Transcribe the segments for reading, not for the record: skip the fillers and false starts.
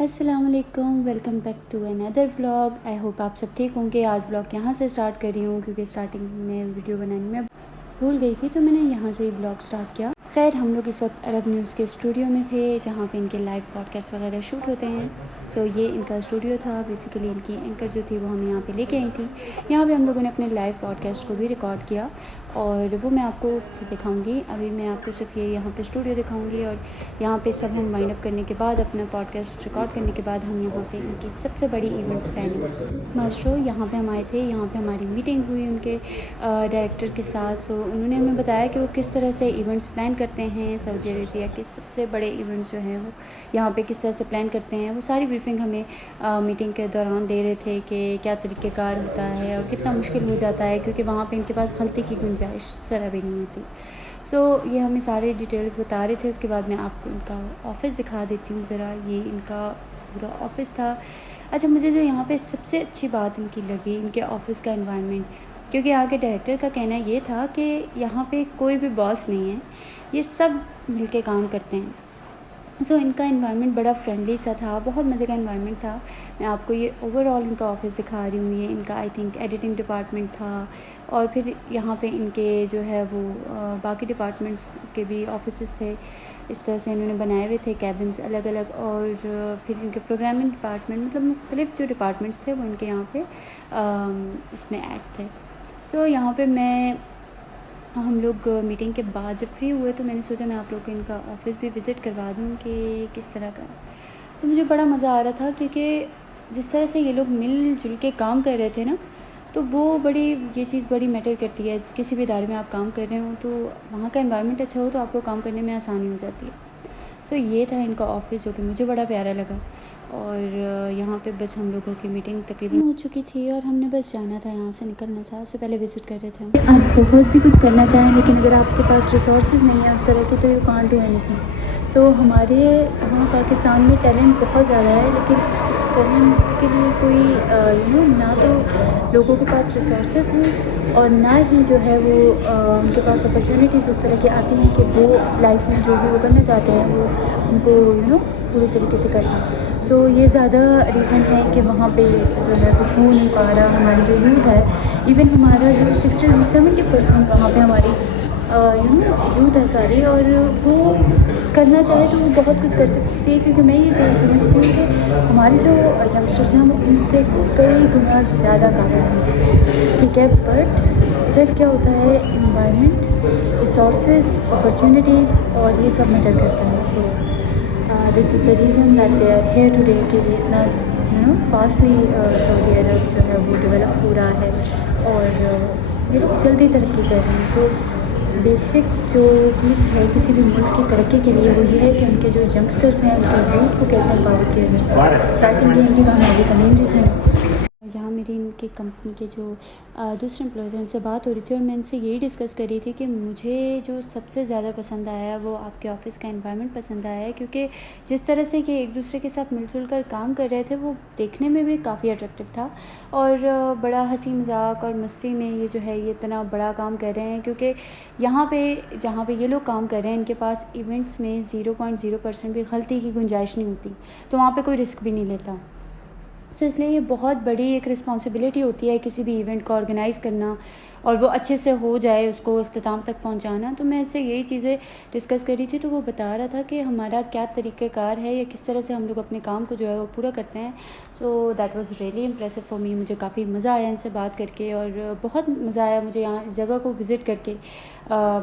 अस्सलाम वालेकुम, welcome back to another vlog. I hope आप सब ठीक होंगे। आज व्लॉग यहाँ से स्टार्ट कर रही हूँ क्योंकि स्टार्टिंग में वीडियो बनाने में भूल गई थी, तो मैंने यहाँ से ही व्लॉग स्टार्ट किया। खैर, हम लोग इस वक्त अरब न्यूज़ के स्टूडियो में थे जहाँ पे इनके लाइव पॉडकास्ट वगैरह शूट होते हैं। सो ये इनका स्टूडियो था। बेसिकली इनकी एंकर जो थी वो हमें यहाँ पे लेके आई थी। यहाँ पे हम लोगों ने अपने लाइव पॉडकास्ट को भी रिकॉर्ड किया और वो मैं आपको फिर दिखाऊंगी। अभी मैं आपको सिर्फ ये यहाँ पे स्टूडियो दिखाऊंगी और यहाँ पे सब हम वाइंड अप करने के बाद, अपना पॉडकास्ट रिकॉर्ड करने के बाद, हम यहाँ पे इनकी सबसे बड़ी इवेंट प्लानिंग मास्टरो यहाँ पे हम आए थे। यहाँ पे हमारी मीटिंग हुई उनके डायरेक्टर के साथ। सो उन्होंने हमें बताया कि वो किस तरह से इवेंट्स प्लान करते हैं। सऊदी अरेबिया के सबसे बड़े इवेंट्स जो हैं वो यहाँ पे किस तरह से प्लान करते हैं, वो सारी ब्रीफिंग हमें मीटिंग के दौरान दे रहे थे कि क्या तरीक़ेकार होता है और कितना मुश्किल हो जाता है, क्योंकि वहाँ पे इनके पास गलती की गुंजाइश ज़रा भी नहीं होती। सो ये हमें सारे डिटेल्स बता रहे थे। उसके बाद मैं आपको इनका ऑफ़िस दिखा देती हूँ ज़रा। ये इनका पूरा ऑफ़िस था। अच्छा, मुझे जो यहाँ पे सबसे अच्छी बात इनकी लगी, इनके ऑफ़िस का एनवायरनमेंट, क्योंकि यहाँ के डायरेक्टर का कहना ये था कि यहाँ पे कोई भी बॉस नहीं है, ये सब मिलके काम करते हैं। सो इनका एनवायरनमेंट बड़ा फ्रेंडली सा था, बहुत मज़े का एनवायरनमेंट था। मैं आपको ये ओवरऑल इनका ऑफ़िस दिखा रही हूँ। ये इनका आई थिंक एडिटिंग डिपार्टमेंट था और फिर यहाँ पे इनके जो है वो बाकी डिपार्टमेंट्स के भी ऑफिसेस थे। इस तरह से इन्होंने बनाए हुए थे कैबिन्स अलग अलग। और फिर इनके प्रोग्रामिंग डिपार्टमेंट, मतलब मुख्तलिफ़ जो डिपार्टमेंट्स थे वो इनके यहाँ पे इसमें ऐड थे। सो यहाँ पे हम लोग मीटिंग के बाद जब फ्री हुए तो मैंने सोचा मैं आप लोग को इनका ऑफ़िस भी विज़िट करवा दूँ कि किस तरह का। तो मुझे बड़ा मज़ा आ रहा था क्योंकि जिस तरह से ये लोग मिलजुल के काम कर रहे थे ना, तो वो बड़ी ये चीज़ बड़ी मैटर करती है। किसी भी इदारे में आप काम कर रहे हो तो वहाँ का एनवायरनमेंट अच्छा हो तो आपको काम करने में आसानी हो जाती है। सो ये था इनका ऑफ़िस जो कि मुझे बड़ा प्यारा लगा। और यहाँ पे बस हम लोगों की मीटिंग तकरीबन हो चुकी थी और हमने बस जाना था, यहाँ से निकलना था। उससे पहले विज़िट कर रहे थे। आप बहुत भी कुछ करना चाहें, लेकिन अगर आपके पास रिसोर्सेज नहीं है उस तरह की, तो यू कांट डू एनीथिंग। सो हमारे यहाँ पाकिस्तान में टैलेंट बहुत ज़्यादा है, लेकिन उस टैलेंट के लिए कोई ना तो लोगों के पास रिसोर्सेज हैं और ना ही जो है वो उनके पास अपॉर्चुनिटीज़ उस तरह की आती हैं कि वो लाइफ में जो भी वो करना चाहते हैं वो उनको पूरी तरीके से करना। सो ये ज़्यादा रीज़न है कि वहाँ पे जो है कुछ हो नहीं पा रहा। हमारी जो यूथ है, इवन हमारा जो 60-70% वहाँ पे हमारी यूथ है सारी, और वो करना चाहे तो वो बहुत कुछ कर सकती है। क्योंकि मैं ये समझती हूँ कि हमारे जो यंगस्टर्स हैं वो इनसे कई गुना ज़्यादा काबिल हैं, ठीक है। बट सिर्फ क्या होता है, एनवायरनमेंट, रिसोर्सेज, अपॉर्चुनिटीज़, और ये सब मैटर करता है। So this is the reason that they are here today कि इतना फास्टली सऊदी अरब जो है वो डेवलप हो रहा है और ये लोग जल्दी तरक्की कर रहे हैं। तो बेसिक जो चीज़ है किसी भी मुल्क की तरक्की के लिए वो ये है कि उनके जो यंगस्टर्स हैं, उनके यूथ को कैसे एम्पावर किया जाए। सो आई थिंक ये इनकी कामयाबी का मेन रीज़न है। यहाँ मेरी इनकी कंपनी के जो दूसरे एम्प्लॉयज़ हैं उनसे बात हो रही थी और मैं इनसे यही डिस्कस कर रही थी कि मुझे जो सबसे ज़्यादा पसंद आया वो आपके ऑफ़िस का एनवायरनमेंट पसंद आया है, क्योंकि जिस तरह से ये एक दूसरे के साथ मिलजुल कर काम कर रहे थे वो देखने में भी काफ़ी अट्रैक्टिव था और बड़ा हंसी मजाक और मस्ती में ये जो है ये इतना बड़ा काम कर रहे हैं। क्योंकि यहाँ पे जहाँ पे ये लोग काम कर रहे हैं इनके पास इवेंट्स में 0.0% भी गलती की गुंजाइश नहीं होती, तो वहाँ पर कोई रिस्क भी नहीं लेता। सो इसलिए ये बहुत बड़ी एक रिस्पॉन्सिबिलिटी होती है किसी भी इवेंट को ऑर्गेनाइज़ करना और वो अच्छे से हो जाए, उसको इख्तिताम तक पहुंचाना। तो मैं इससे यही चीज़ें डिस्कस करी थी। तो वो बता रहा था कि हमारा क्या तरीक़ेकार है या किस तरह से हम लोग अपने काम को जो है वो पूरा करते हैं। So that was really impressive for me. मुझे काफ़ी मज़ा आया इनसे बात करके और बहुत मज़ा आया मुझे यहाँ इस जगह को विज़िट करके।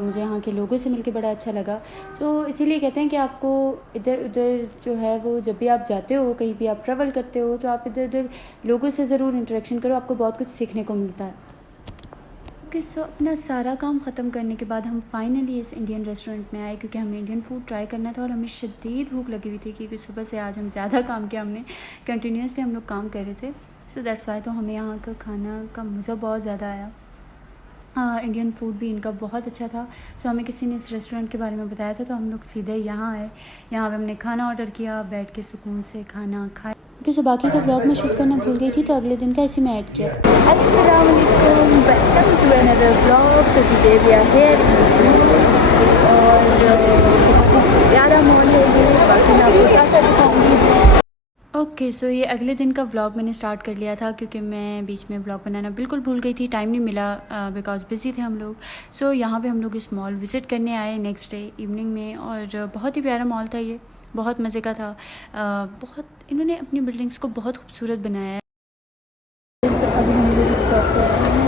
मुझे यहाँ के लोगों से मिलके बड़ा अच्छा लगा। सो इसीलिए कहते हैं कि आपको इधर उधर जो है वो जब भी आप जाते हो, कहीं भी आप ट्रैवल करते हो, तो आप इधर उधर लोगों से ज़रूर इंटरेक्शन करो, आपको बहुत कुछ सीखने को मिलता है। ओके, सो अपना सारा काम ख़त्म करने के बाद हम फाइनली इस इंडियन रेस्टोरेंट में आए, क्योंकि हमें इंडियन फूड ट्राई करना था और हमें शदीद भूख लगी हुई थी क्योंकि सुबह से आज हम ज़्यादा काम किया, हमने कंटिन्यूसली हम लोग काम कर रहे थे। So that's why. तो हमें यहाँ का खाना का मज़ा बहुत ज़्यादा आया। इंडियन फूड भी इनका बहुत अच्छा था। सो हमें किसी ने इस रेस्टोरेंट के बारे में बताया था तो हम लोग सीधे यहाँ आए। यहाँ पे हमने खाना ऑर्डर किया, बैठ के सुकून से खाना खाया। ओके, सो बाकी का व्लॉग में शूट करना भूल गई थी तो अगले दिन का इसी में ऐड किया। अस्सलाम वालेकुम, welcome to another vlog. So today we are here और प्यारा मॉल है ये, बाकी मैं आपको साथ साथ दिखाऊंगी। ओके सो ये अगले दिन का व्लॉग मैंने स्टार्ट कर लिया था, क्योंकि मैं बीच में व्लॉग बनाना बिल्कुल भूल गई थी, टाइम नहीं मिला बिकॉज बिज़ी थे हम लोग। सो यहाँ पे हम लोग इस मॉल विज़िट करने आए नेक्स्ट डे इवनिंग में, और बहुत ही प्यारा मॉल था ये, बहुत मज़े का था। बहुत इन्होंने अपनी बिल्डिंग्स को बहुत खूबसूरत बनाया है। सो अभी हम लोग इस शॉप पर आए हैं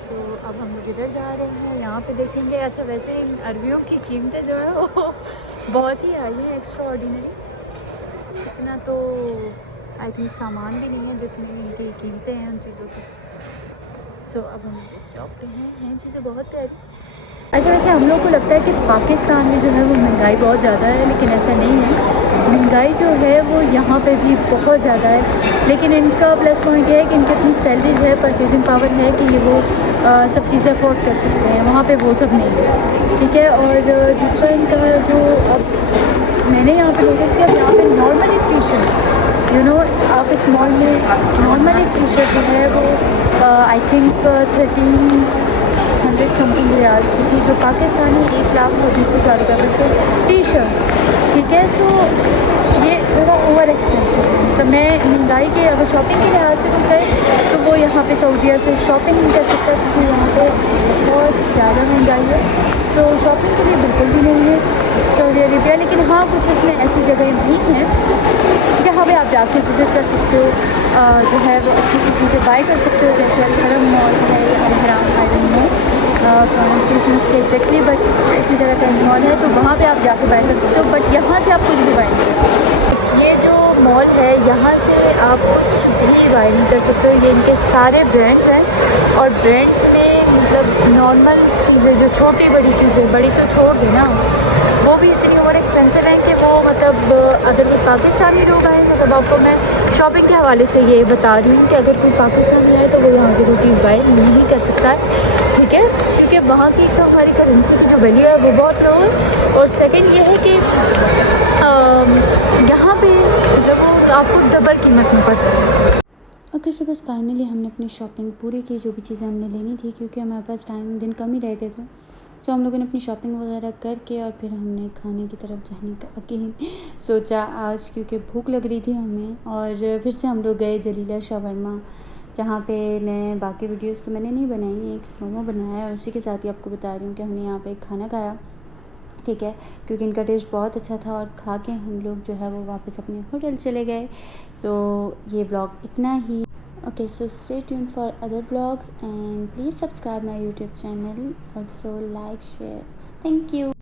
सो अब हम लोग इधर जा रहे हैं, यहाँ पे देखेंगे। अच्छा वैसे इन अरबियों की कीमतें जो है वो बहुत ही आई हैं, एक्स्ट्रा ऑर्डिनरी। इतना तो आई थिंक सामान भी नहीं है जितनी इनकी कीमतें हैं उन चीज़ों की। सो अब हम इस शॉप पे हैं चीज़ें बहुत प्यारी। अच्छा वैसे हम लोग को लगता है कि पाकिस्तान में जो है वो महंगाई बहुत ज़्यादा है, लेकिन ऐसा नहीं है। महंगाई जो है वो यहाँ पे भी बहुत ज़्यादा है, लेकिन इनका प्लस पॉइंट ये है कि इनकी अपनी सैलरीज है, परचेजिंग पावर है कि ये वो सब चीज़ें अफोर्ड कर सकते हैं। वहाँ पे वो सब नहीं है, ठीक है। और दूसरा इनका जो अब मैंने यहाँ पे नोटिस किया, यहाँ पे नॉर्मल एक टी शर्ट आप इस मॉल में नॉर्मल एक टी शर्ट जो है वो आई थिंक 1300 समथिंग रियाल्स की थी, जो पाकिस्तानी 1,20,000 रुपये पर टी शर्ट, ठीक है। सो ये थोड़ा ओवर एक्सपेंसिव है। तो मैं महंगाई के अगर शॉपिंग के लिहाज से कोई करे तो वो यहाँ पे सऊदीया से शॉपिंग नहीं कर सकता, क्योंकि यहाँ पे बहुत ज़्यादा महंगाई है। सो शॉपिंग के लिए बिल्कुल भी नहीं है सऊदी अरेबिया। लेकिन हाँ कुछ उसमें ऐसी जगह भी हैं जहाँ पे आप जाके विज़िट कर सकते हो, जो है वो अच्छी अच्छी चीज़ें बाय कर सकते हो, जैसे अल-हरम मॉल है या अल-हराम, आई डोंट नो प्रोनाउंसिएशन उसके एग्जैक्टली, बट इसी तरह का मॉल है, तो वहाँ पे आप जाके बाय कर सकते हो। बट यहाँ से आप कुछ भी बाय नहीं कर सकते। ये जो मॉल है यहाँ से आप कुछ भी बाय नहीं कर सकते हो। ये इनके सारे ब्रांड्स हैं, और ब्रांड्स में मतलब नॉर्मल चीज़ें जो छोटी बड़ी चीज़ें, बड़ी तो छोड़ देना, वो भी इतनी ओवर एक्सपेंसिव हैं कि वो मतलब अगर कोई पाकिस्तानी लोग आए, मतलब आपको मैं शॉपिंग के हवाले से ये बता रही हूँ कि अगर कोई पाकिस्तानी आए तो वो यहाँ से कोई चीज़ बाय नहीं कर सकता है, ठीक है। क्योंकि वहाँ की तो हमारी करेंसी की जो वैल्यू है वो बहुत लो है, और सेकंड ये है कि यहाँ पे मतलब वो आपको डबल कीमत में पड़ता है। ओके सो बस फाइनली हमने अपनी शॉपिंग पूरी की, जो भी चीज़ें हमने लेनी थी, क्योंकि हमारे पास टाइम दिन कम ही रह गए थे। तो हम लोगों ने अपनी शॉपिंग वगैरह करके और फिर हमने खाने की तरफ जाने का अगेन सोचा आज, क्योंकि भूख लग रही थी हमें। और फिर से हम लोग गए जलीला शवरमा, जहाँ पे मैं बाकी वीडियोस तो मैंने नहीं बनाई, एक स्लोमो बनाया है, और उसी के साथ ही आपको बता रही हूँ कि हमने यहाँ पे खाना खाया, ठीक है, क्योंकि इनका टेस्ट बहुत अच्छा था। और खा के हम लोग जो है वो वापस अपने होटल चले गए। सो ये व्लॉग इतना ही। Okay, so stay tuned for other vlogs and please subscribe my YouTube channel. Also like, share. Thank you.